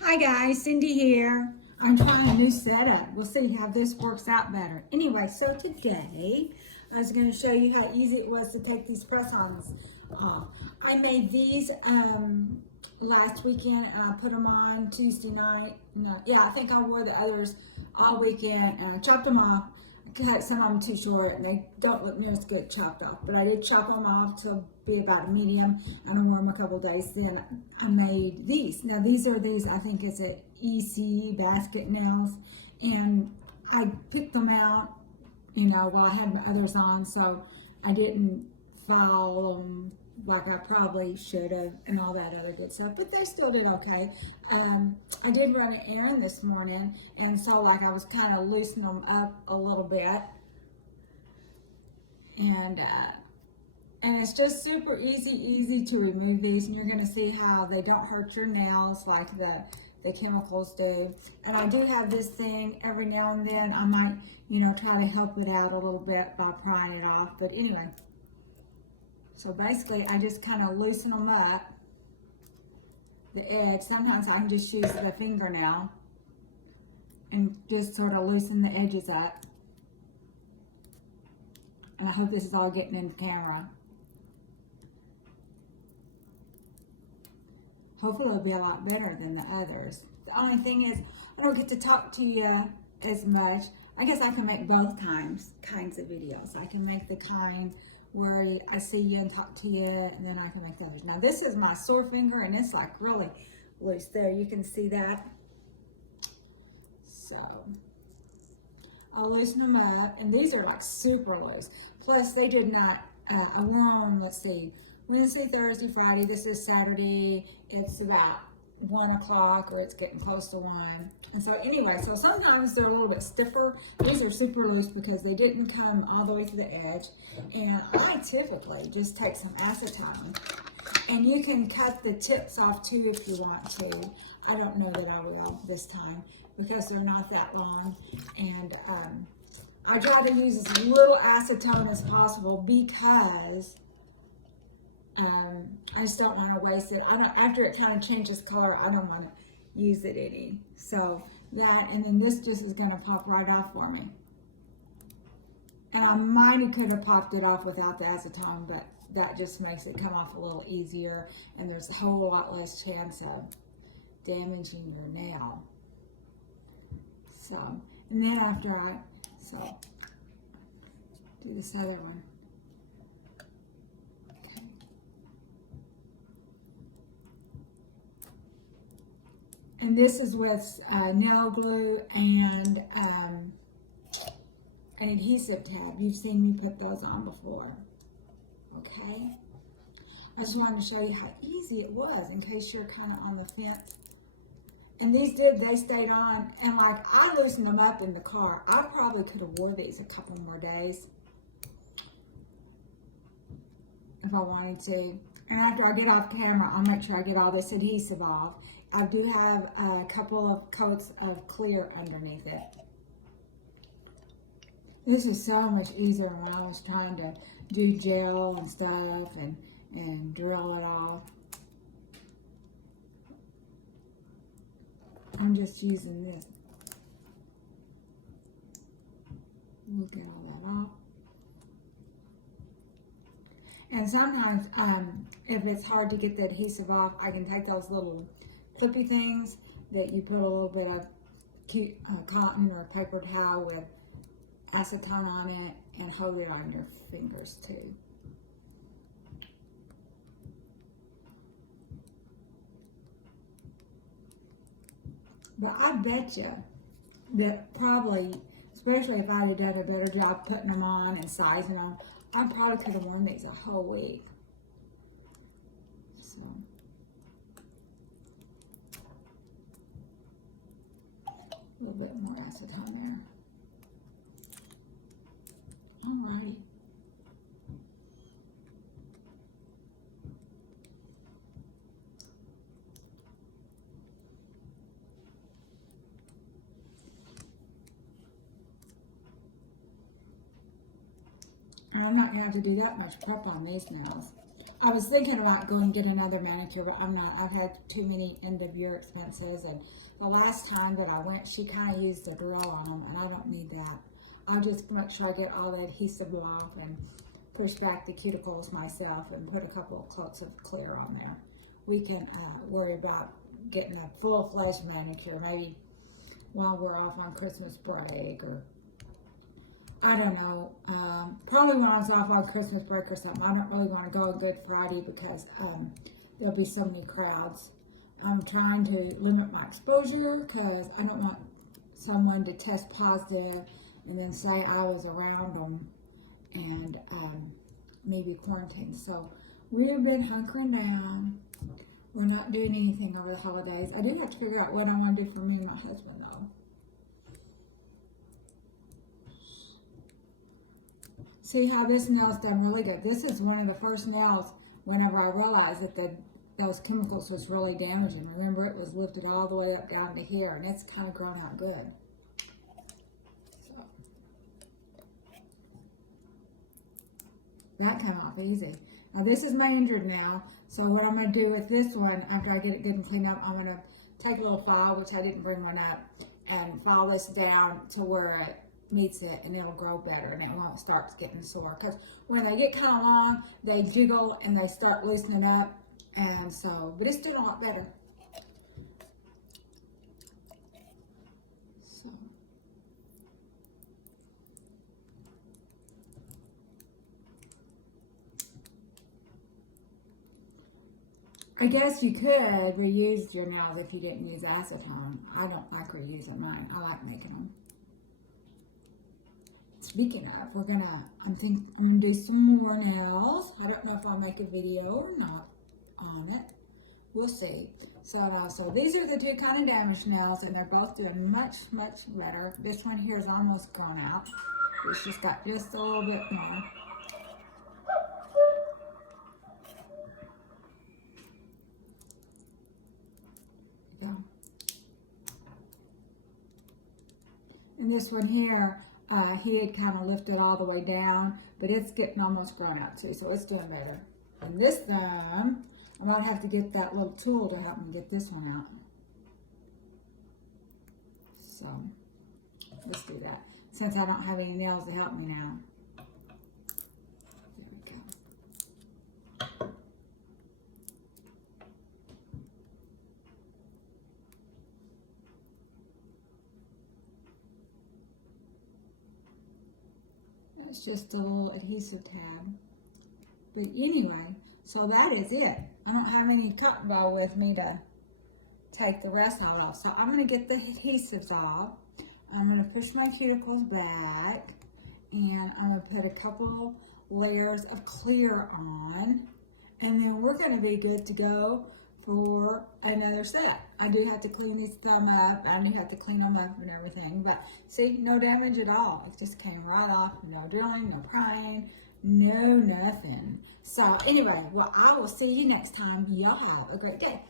Hi guys, Cindy here. I'm trying a new setup. We'll see how this works out better. Anyway, so today I was going to show you how easy it was to take these press-ons off. I made these last weekend and I put them on Tuesday night. No, yeah, I think I wore the others all weekend and I chopped them off. I cut some of them too short and they don't look near as good chopped off, but I did chop them off to be about a medium and I wore them a couple days. Then I made these. Now these I think it's a EC basket nails, and I picked them out, while I had my others on, so I didn't file them like I probably should have and all that other good stuff, but they still did okay. I did run an errand this morning, and so like I was kind of loosening them up a little bit, and it's just super easy to remove these, and you're going to see how they don't hurt your nails like the chemicals do. And I do have this thing every now and then. I might, try to help it out a little bit by prying it off. But anyway, so basically I just kind of loosen them up, the edge. Sometimes I can just use the fingernail and just sort of loosen the edges up. And I hope this is all getting in the camera. Hopefully it'll be a lot better than the others. The only thing is, I don't get to talk to you as much. I guess I can make both kinds of videos. I can make the kind where I see you and talk to you, and then I can make the others. Now this is my sore finger, and it's like really loose there. You can see that. So I'll loosen them up, and these are like super loose. Plus they did not, I wore them, let's see, Wednesday, Thursday, Friday. This is Saturday. It's about 1 o'clock, or it's getting close to 1. And so anyway, so sometimes they're a little bit stiffer. These are super loose because they didn't come all the way to the edge. And I typically just take some acetone, and you can cut the tips off too if you want to. I don't know that I will this time because they're not that long. And I try to use as little acetone as possible because I just don't want to waste it. After it kind of changes color, I don't want to use it any. So that, and then this just is going to pop right off for me. And I might have could have popped it off without the acetone, but that just makes it come off a little easier, and there's a whole lot less chance of damaging your nail. So, and then after do this other one. And this is with nail glue and an adhesive tab. You've seen me put those on before. Okay? I just wanted to show you how easy it was in case you're kind of on the fence. And they stayed on. And like, I loosened them up in the car. I probably could have wore these a couple more days if I wanted to. And after I get off camera, I'll make sure I get all this adhesive off. I do have a couple of coats of clear underneath it. This is so much easier when I was trying to do gel and stuff and drill it off. I'm just using this. We'll get all that off. And sometimes, if it's hard to get the adhesive off, I can take those little clippy things that you put a little bit of cute cotton or paper towel with acetone on it and hold it on your fingers too. But I bet you that probably, especially if I had done a better job putting them on and sizing them, I probably could have worn these a whole week. So. A little bit more acetone there. Alrighty. And I'm not going to have to do that much prep on these nails. I was thinking about going and get another manicure, but I'm not. I've had too many end of year expenses, and the last time that I went, she kind of used a drill on them, and I don't need that. I'll just make sure I get all the adhesive off and push back the cuticles myself and put a couple of coats of clear on there. We can worry about getting a full-fledged manicure, maybe while we're off on Christmas break, or I don't know, probably when I was off on Christmas break or something. I don't really want to go on Good Friday because there'll be so many crowds. I'm trying to limit my exposure because I don't want someone to test positive and then say I was around them and maybe quarantined. So we've been hunkering down. We're not doing anything over the holidays. I do have to figure out what I want to do for me and my husband, though. See how this nail's done really good. This is one of the first nails whenever I realized that those chemicals was really damaging. Remember, it was lifted all the way up down to here, and it's kind of grown out good. So that came off easy. Now this is my injured nail, so what I'm going to do with this one, after I get it good and cleaned up, I'm going to take a little file, which I didn't bring one up, and file this down to where it meets it, and it'll grow better, and it won't start getting sore. Because when they get kind of long, they jiggle and they start loosening up, and so, but it's doing a lot better. So, I guess you could reuse your nails if you didn't use acetone. I don't like reusing mine. I like making them. Speaking of, I'm gonna do some more nails. I don't know if I'll make a video or not on it. We'll see. So these are the two kind of damaged nails, and they're both doing much, much better. This one here is almost grown out. It's just got just a little bit more. Yeah. And this one here, he had kind of lifted all the way down, but it's getting almost grown out too, so it's doing better. And this time, I might have to get that little tool to help me get this one out. So, let's do that. Since I don't have any nails to help me now. There we go. It's just a little adhesive tab. But anyway, so that is it. I don't have any cotton ball with me to take the rest all off. So I'm going to get the adhesives off. I'm going to push my cuticles back. And I'm going to put a couple layers of clear on. And then we're going to be good to go for another set. I do have to clean these thumb up. I do have to clean them up and everything. But see, no damage at all. It just came right off. No drilling, no prying, no nothing. So anyway, well, I will see you next time. Y'all have a great day.